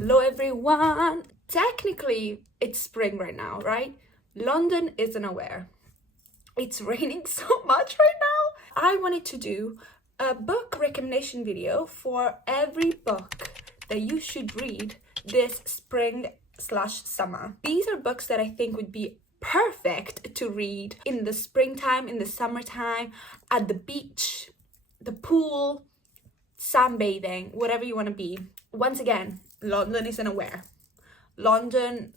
Hello everyone! Technically, it's spring right now, right? London isn't aware. It's raining so much right now. I wanted to do a book recommendation video for every book that you should read this spring/summer. These are books that I think would be perfect to read in the springtime, in the summertime, at the beach, the pool, sunbathing, whatever you want to be. Once again, London isn't aware. London,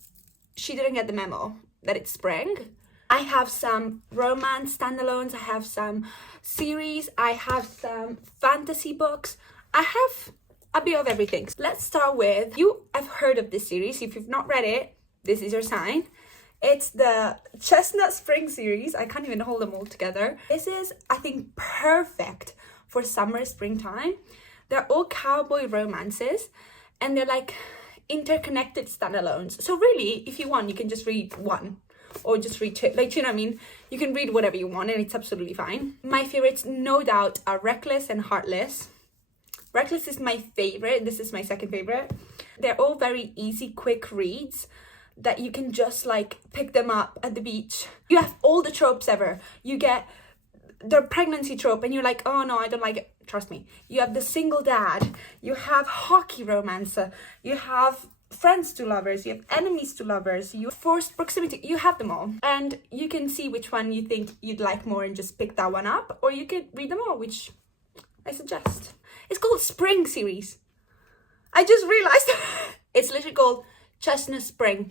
she didn't get the memo that it's spring. I have some romance standalones, I have some series, I have some fantasy books, I have a bit of everything. Let's start with, I've heard of this series. If you've not read it, this is your sign. It's the Chestnut Springs series. I can't even hold them all together. This is, I think, perfect for summer, springtime. They're all cowboy romances and they're like interconnected standalones. So really, if you want, you can just read one or just read two. Like, you know what I mean? You can read whatever you want and it's absolutely fine. My favorites, no doubt, are Reckless and Heartless. Reckless is my favorite. This is my second favorite. They're all very easy, quick reads that you can just like pick them up at the beach. You have all the tropes ever. You get the pregnancy trope and you're like, oh no, I don't like it. Trust me. You have the single dad, you have hockey romance, you have friends to lovers, you have enemies to lovers, you have forced proximity, you have them all. And you can see which one you think you'd like more and just pick that one up, or you could read them all, which I suggest. It's called Spring series. I just realized it's literally called Chestnut Spring.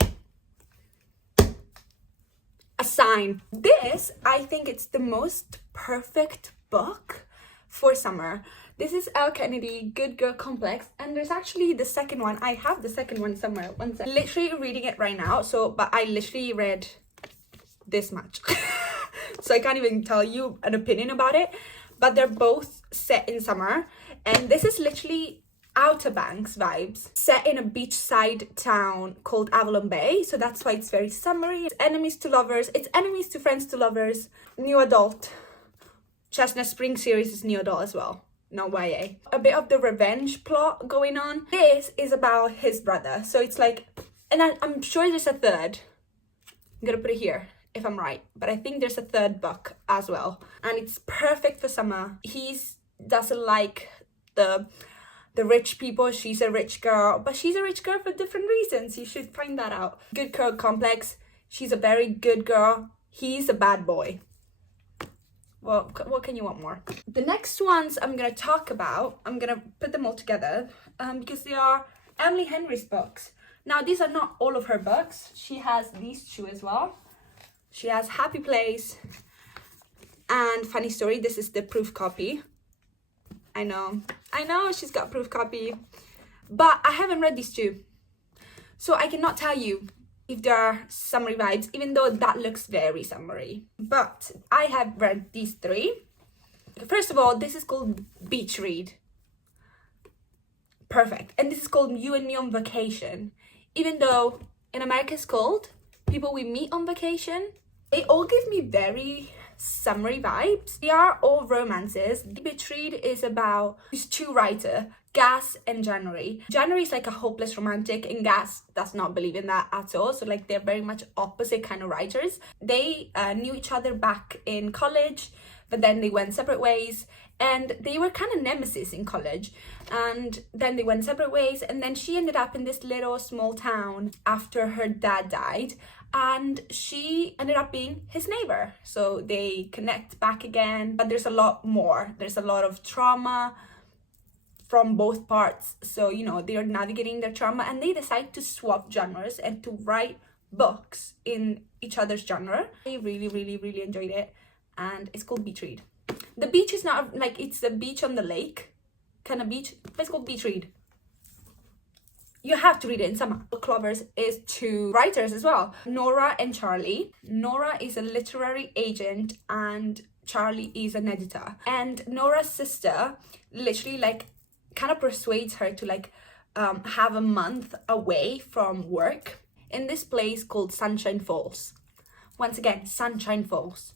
A sign. This, I think it's the most perfect book for summer. This is Elle Kennedy, Good Girl Complex, and there's actually the second one. I have the second one somewhere. One second. Literally reading it right now. But I literally read this much. So I can't even tell you an opinion about it. But they're both set in summer, and this is literally Outer Banks vibes, set in a beachside town called Avalon Bay, so that's why it's very summery. It's enemies to lovers, it's enemies to friends to lovers, new adult. Chestnut Spring series is new adult as well, not YA. A bit of the revenge plot going on. This is about his brother, so it's like, and I'm sure there's a third. I'm gonna put it here if I'm right, but I think there's a third book as well, and it's perfect for summer. He doesn't like the rich people. She's a rich girl, but she's a rich girl for different reasons. You should find that out. Good Girl Complex. She's a very good girl. He's a bad boy. Well, what can you want more? The next ones I'm gonna talk about, I'm gonna put them all together because they are Emily Henry's books. Now, these are not all of her books. She has these two as well. She has Happy Place and Funny Story. This is the proof copy. I know she's got proof copy, but I haven't read these two, so I cannot tell you if there are summery vibes, even though that looks very summery. But I have read these three. First of all, this is called Beach Read. Perfect. And this is called You and Me on Vacation. Even though in America it's called People We Meet on Vacation, they all give me very summery vibes. They are all romances. The Beach Read is about these two writers, Gas and January. January is like a hopeless romantic and Gas does not believe in that at all. So like they're very much opposite kind of writers. They knew each other back in college, but then they went separate ways, and they were kind of nemesis in college, and then they went separate ways, and then she ended up in this little small town after her dad died, and she ended up being his neighbor. So they connect back again, but there's a lot more. There's a lot of trauma from both parts. So, you know, they are navigating their trauma and they decide to swap genres and to write books in each other's genre. I really, really, really enjoyed it, and it's called Beach Read. The beach is not like it's the beach on the lake kind of beach, but it's called Beach Read. You have to read it in summer. Book lovers is two writers as well, Nora and Charlie. Nora is a literary agent and Charlie is an editor. And Nora's sister literally like kind of persuades her to like have a month away from work in this place called Sunshine Falls. Once again, Sunshine Falls.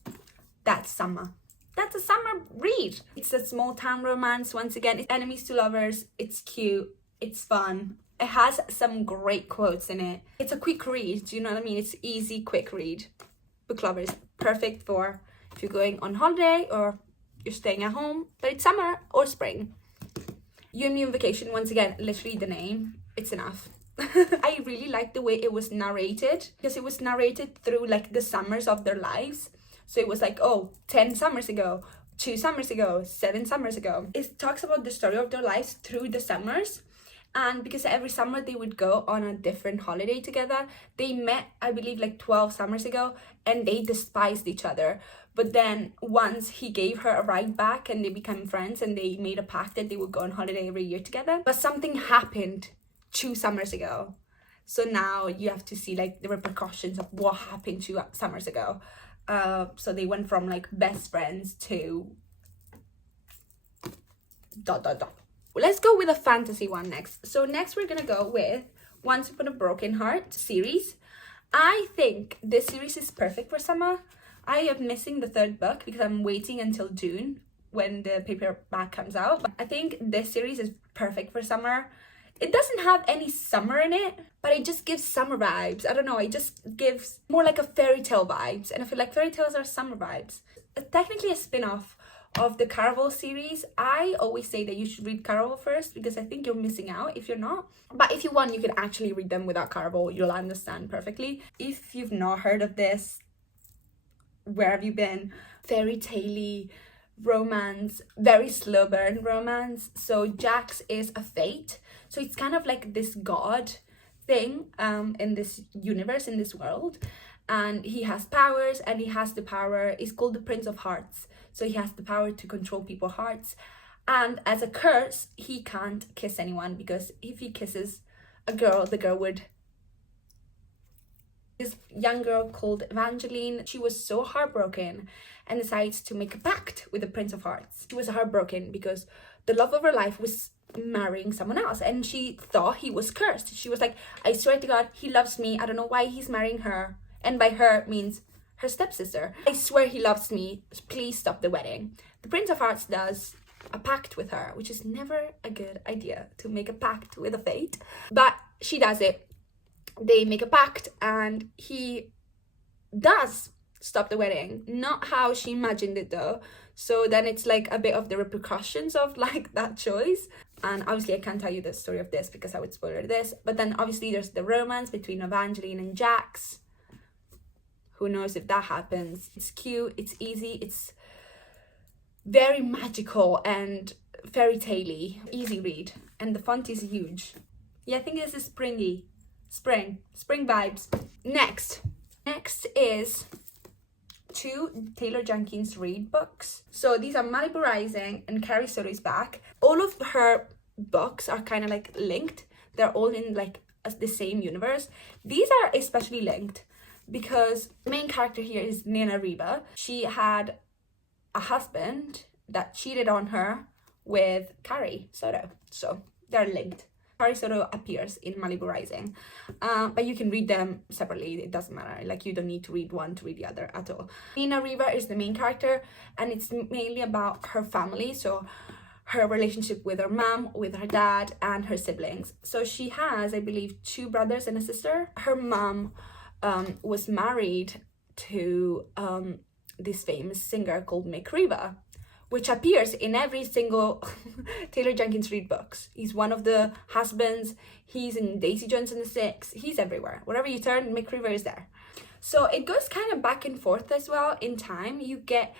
That's summer. That's a summer read. It's a small town romance. Once again, it's enemies to lovers. It's cute. It's fun. It has some great quotes in it. It's a quick read, do you know what I mean? It's easy, quick read. Book lovers, perfect for if you're going on holiday or you're staying at home, but it's summer or spring. youuuu on vacation, once again, literally the name, it's enough. I really like the way it was narrated, because it was narrated through like the summers of their lives. So it was like, oh, 10 summers ago, 2 summers ago, 7 summers ago. It talks about the story of their lives through the summers. And because every summer they would go on a different holiday together. They met, I believe, like 12 summers ago, and they despised each other. But then once he gave her a ride back and they became friends, and they made a pact that they would go on holiday every year together. But something happened 2 summers ago. So now you have to see like the repercussions of what happened 2 summers ago. So they went from like best friends to ... Let's go with a fantasy one next. So next we're gonna go with Once Upon a Broken Heart series. I think this series is perfect for summer. I am missing the 3rd book because I'm waiting until June when the paperback comes out. But I think this series is perfect for summer. It doesn't have any summer in it, but it just gives summer vibes. I don't know, it just gives more like a fairy tale vibes. And I feel like fairy tales are summer vibes. It's technically a spin-off of the Caraval series. I always say that you should read Caraval first because I think you're missing out if you're not. But if you want, you can actually read them without Caraval. You'll understand perfectly. If you've not heard of this, where have you been? Fairy tale-y romance, very slow burn romance. So Jax is a fate. So it's kind of like this god thing in this universe, in this world. And he has powers, and he has the power, it's called the Prince of Hearts. So he has the power to control people's hearts. And as a curse, he can't kiss anyone, because if he kisses a girl, the girl would... This young girl called Evangeline, she was so heartbroken and decides to make a pact with the Prince of Hearts. She was heartbroken because the love of her life was marrying someone else, and she thought he was cursed. She was like, I swear to God, he loves me. I don't know why he's marrying her. And by her means her stepsister. I swear he loves me. Please stop the wedding. The Prince of Hearts does a pact with her, which is never a good idea to make a pact with a fate. But she does it. They make a pact, and he does stop the wedding. Not how she imagined it though. So then it's like a bit of the repercussions of like that choice. And obviously I can't tell you the story of this because I would spoil this. But then obviously there's the romance between Evangeline and Jax. Who knows if that happens. It's cute, it's easy, it's very magical and fairy tale-y. Easy read. And the font is huge. Yeah, I think this is springy. Spring vibes. Next is 2 Taylor Jenkins Reid books. So these are Malibu Rising and Carrie Soto's Back. All of her books are kind of like linked. They're all in like the same universe. These are especially linked because the main character here is Nina Reba. She had a husband that cheated on her with Carrie Soto. So they're linked. Carrie Soto appears in Malibu Rising, but you can read them separately. It doesn't matter. Like, you don't need to read one to read the other at all. Nina Reba is the main character, and it's mainly about her family. So her relationship with her mom, with her dad, and her siblings. So she has, I believe, 2 brothers and a sister. Her mom was married to this famous singer called Mick Reba, which appears in every single Taylor Jenkins Reid books. He's one of the husbands. He's in Daisy Jones and the Six. He's everywhere. Wherever you turn, Mick Reba is there. So it goes kind of back and forth as well in time. You get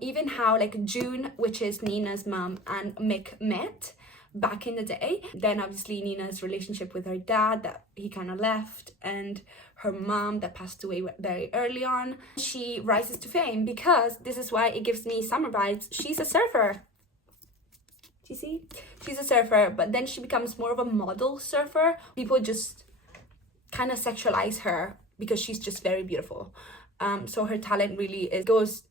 even how like June, which is Nina's mom, and Mick met back in the day. Then obviously Nina's relationship with her dad that he kind of left, and her mom that passed away very early on. She rises to fame because this is why it gives me summer vibes. She's a surfer. Do you see? She's a surfer, but then she becomes more of a model surfer. People just kind of sexualize her because she's just very beautiful. So her talent really goes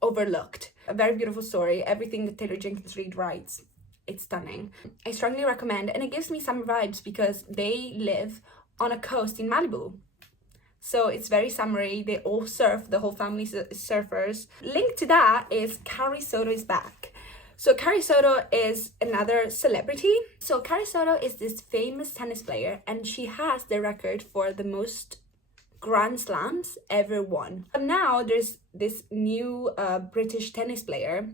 overlooked. A very beautiful story. Everything that Taylor Jenkins Reid writes, it's stunning. I strongly recommend, and it gives me summer vibes because they live on a coast in Malibu. So it's very summery. They all surf. The whole family is surfers. Linked to that is Carrie Soto's Back. So Carrie Soto is another celebrity. So Carrie Soto is this famous tennis player, and she has the record for the most Grand Slams ever won. But now there's this new British tennis player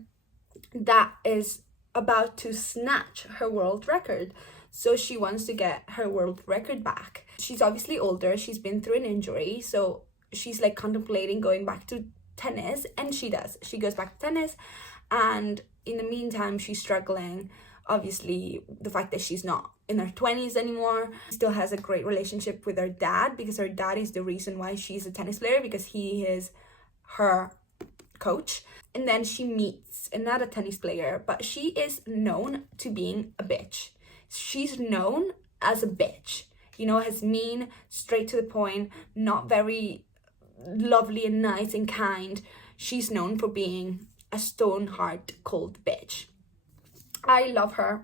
that is about to snatch her world record. So she wants to get her world record back. She's obviously older, she's been through an injury, so she's like contemplating going back to tennis, and she does. She goes back to tennis, and in the meantime she's struggling. Obviously, the fact that she's not in her 20s anymore. She still has a great relationship with her dad, because her dad is the reason why she's a tennis player, because he is her coach. And then she meets another tennis player, but she is known to being a bitch. She's known as a bitch, you know, as mean, straight to the point, not very lovely and nice and kind. She's known for being a stone hard cold bitch. I love her.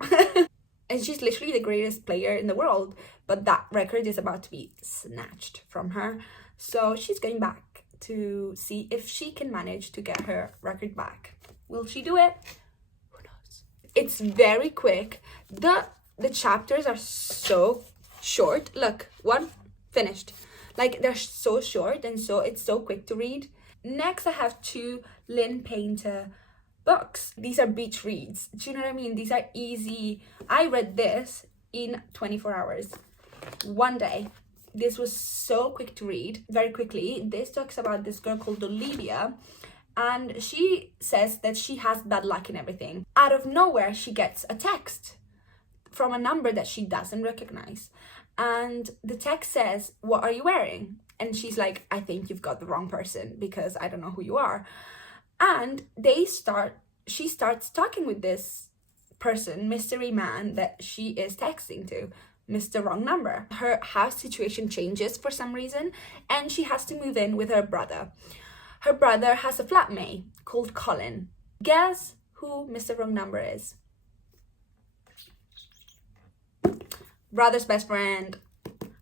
And she's literally the greatest player in the world, but that record is about to be snatched from her. So she's going back to see if she can manage to get her record back. Will she do it? Who knows? It's very quick. The chapters are so short. Look, one finished. Like, they're so short, and so it's so quick to read. Next, I have 2 Lynn Painter books. These are beach reads. Do you know what I mean? These are easy. I read this in 24 hours. One day. This was so quick to read, very quickly. This talks about this girl called Olivia, and she says that she has bad luck in everything. Out of nowhere, she gets a text from a number that she doesn't recognize. And the text says, "What are you wearing?" And she's like, "I think you've got the wrong person, because I don't know who you are." And she starts talking with this person, mystery man that she is texting to, Mr. Wrong Number. Her house situation changes for some reason, and she has to move in with her brother. Her brother has a flatmate called Colin. Guess who Mr. Wrong Number is? Brother's best friend.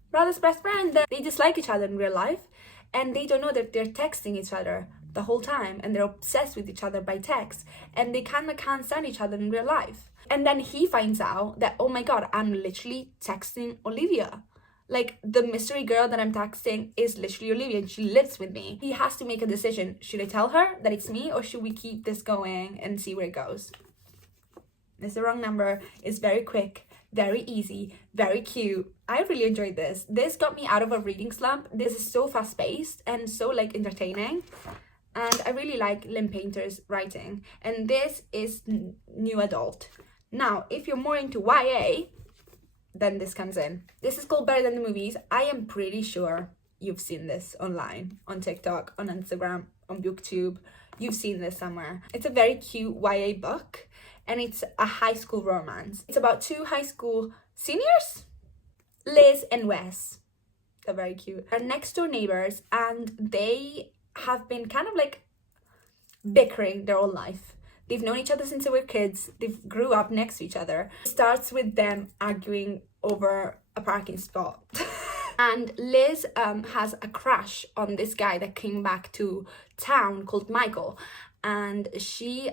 Brother's best friend. They dislike each other in real life, and they don't know that they're texting each other the whole time, and they're obsessed with each other by text, and they kind of can't stand each other in real life. And then he finds out that, oh my god, I'm literally texting Olivia. Like, the mystery girl that I'm texting is literally Olivia, and she lives with me. He has to make a decision. Should I tell her that it's me, or should we keep this going and see where it goes? Mr. Wrong Number is very quick, very easy, very cute. I really enjoyed this. This got me out of a reading slump. This is so fast-paced and so like entertaining. And I really like Lynn Painter's writing. And this is new adult. Now, if you're more into YA, then this comes in. This is called Better Than the Movies. I am pretty sure you've seen this online, on TikTok, on Instagram, on BookTube. You've seen this somewhere. It's a very cute YA book, and it's a high school romance. It's about 2 high school seniors, Liz and Wes. They're very cute. They're next door neighbors, and they have been kind of like bickering their whole life. They've known each other since they were kids. They grew up next to each other. It starts with them arguing over a parking spot. And Liz has a crush on this guy that came back to town called Michael. And she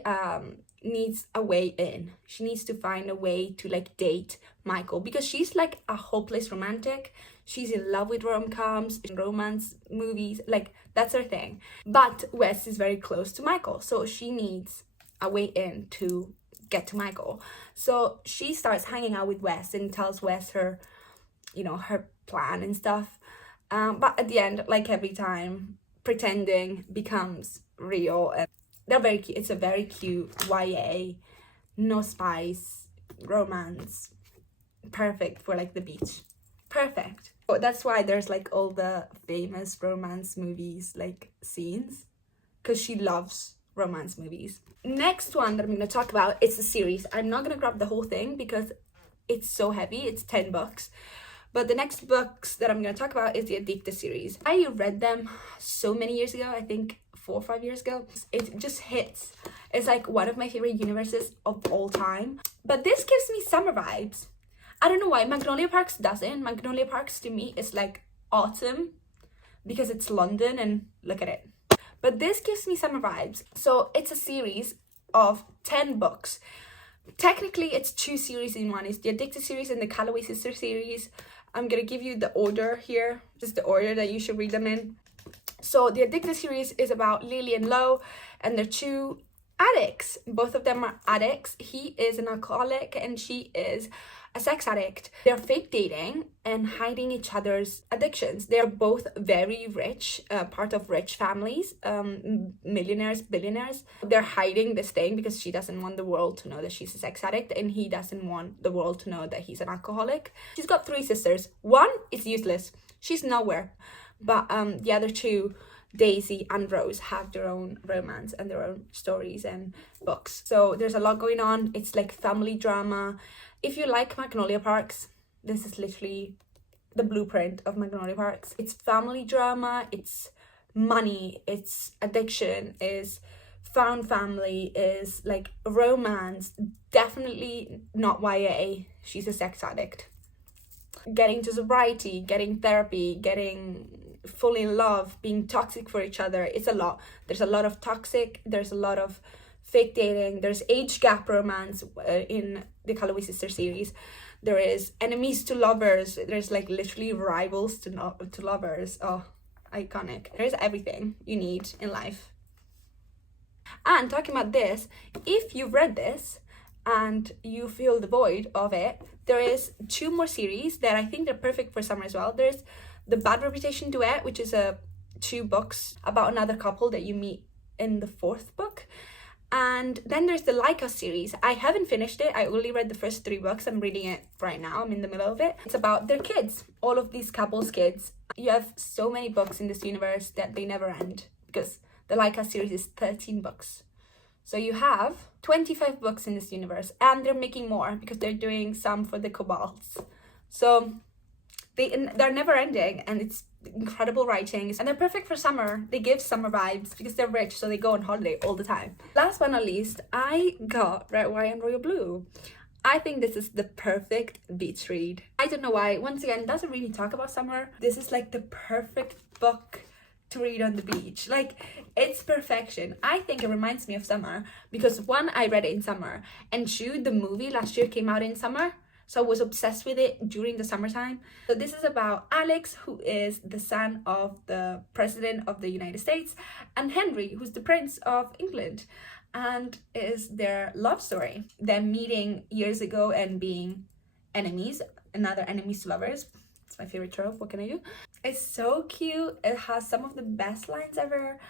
needs a way in. She needs to find a way to like date Michael, because she's like a hopeless romantic. She's in love with rom-coms, romance movies, like that's her thing. But Wes is very close to Michael, so she needs a way in to get to Michael. So she starts hanging out with Wes and tells Wes her, you know, her plan and stuff. But at the end, like every time, pretending becomes real. And they're very cute. It's a very cute YA, no spice, romance. Perfect for like the beach. Perfect. So that's why there's like all the famous romance movies like scenes, because she loves romance movies. Next one that I'm going to talk about, it's a series. I'm not going to grab the whole thing because it's so heavy. It's 10 books. But the next books that I'm going to talk about is the Addicted series. I read them so many years ago, I think 4 or 5 years ago. It just hits. It's like one of my favorite universes of all time. But this gives me summer vibes. I don't know why. Magnolia Parks doesn't. Magnolia Parks to me is like autumn because it's London and look at it. But this gives me summer vibes. So it's a series of 10 books. Technically, it's 2 series in one. It's the Addicted series and the Calloway Sister series. I'm gonna give you the order here, just the order that you should read them in. So the Addicted series is about Lily and Lo, and they're 2 addicts. Both of them are addicts. He is an alcoholic and she is a sex addict. They're fake dating and hiding each other's addictions. They're both very rich, part of rich families, millionaires, billionaires. They're hiding this thing because she doesn't want the world to know that she's a sex addict, and he doesn't want the world to know that he's an alcoholic. She's got 3 sisters. One is useless. She's nowhere. But the other 2, Daisy and Rose, have their own romance and their own stories and books. So there's a lot going on. It's like family drama. If you like Magnolia Parks, this is literally the blueprint of Magnolia Parks. It's family drama, it's money, it's addiction, is found family, is like romance. Definitely not YA. She's a sex addict. Getting to sobriety, getting therapy, getting fully in love, being toxic for each other. It's a lot. There's a lot of toxic, there's a lot of fake dating, there's age gap romance in the Calloway Sister series. There is enemies to lovers, there's like literally rivals to lovers. Oh, iconic. There's everything you need in life. And talking about this, if you've read this and you feel the void of it, there is 2 more series that I think they're perfect for summer as well. There's the Bad Reputation Duet, which is 2 books about another couple that you meet in the 4th book. And then there's the Like Us series. I haven't finished it. I only read the first 3 books. I'm reading it right now. I'm in the middle of it. It's about their kids, all of these couples' kids. You have so many books in this universe that they never end, because the Like Us series is 13 books. So you have 25 books in this universe, and they're making more because they're doing some for the Cobalts. So they're never ending, and it's incredible writing, and they're perfect for summer. They give summer vibes because they're rich, so they go on holiday all the time. Last but not least, I got Red, White and Royal Blue. I think this is the perfect beach read. I don't know why. Once again, it doesn't really talk about summer. This is like the perfect book to read on the beach. Like, it's perfection. I think it reminds me of summer because 1, I read it in summer, and 2, the movie last year came out in summer. So I was obsessed with it during the summertime. So this is about Alex, who is the son of the President of the United States, and Henry, who's the Prince of England, and is their love story. Them meeting years ago and being enemies, another enemies to lovers. It's my favorite trope, what can I do? It's so cute. It has some of the best lines ever.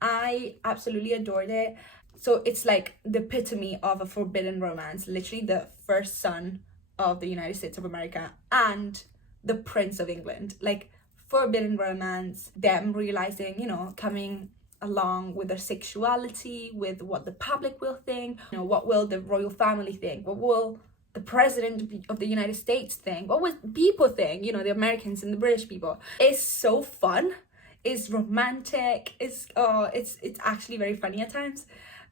I absolutely adored it. So it's like the epitome of a forbidden romance. Literally the first son of the United States of America and the Prince of England. Like, forbidden romance, them realizing, you know, coming along with their sexuality, with what the public will think, you know, what will the royal family think, what will the President of the United States think, what will people think, you know, the Americans and the British people. It's so fun, it's romantic, it's actually very funny at times,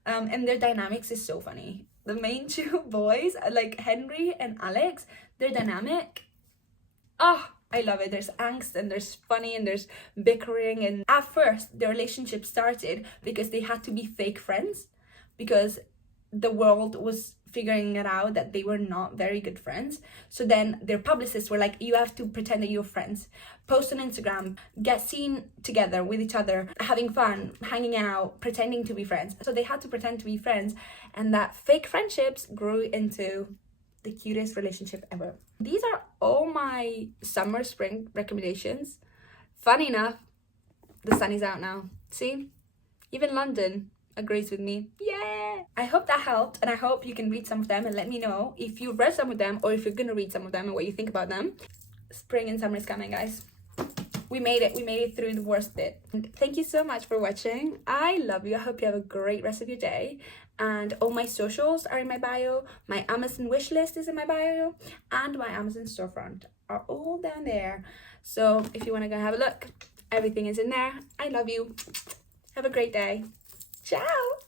and their dynamics is so funny. The main 2 boys, like Henry and Alex, their dynamic, oh, I love it. There's angst and there's funny and there's bickering. And at first, their relationship started because they had to be fake friends, because the world was figuring it out that they were not very good friends. So then their publicists were like, you have to pretend that you're friends, post on Instagram, get seen together with each other, having fun, hanging out, pretending to be friends. So they had to pretend to be friends, and that fake friendships grew into the cutest relationship ever. These are all my summer spring recommendations. Funny enough, the sun is out now. See, even London agrees with me. Yeah, I hope that helped, and I hope you can read some of them and let me know if you've read some of them or if you're gonna read some of them and what you think about them. Spring and summer is coming, guys. We made it through the worst bit. And thank you so much for watching. I love you. I hope you have a great rest of your day, and all my socials are in my bio. My Amazon wish list is in my bio, and my Amazon storefront are all down there. So if you want to go have a look, everything is in there. I love you. Have a great day. Ciao.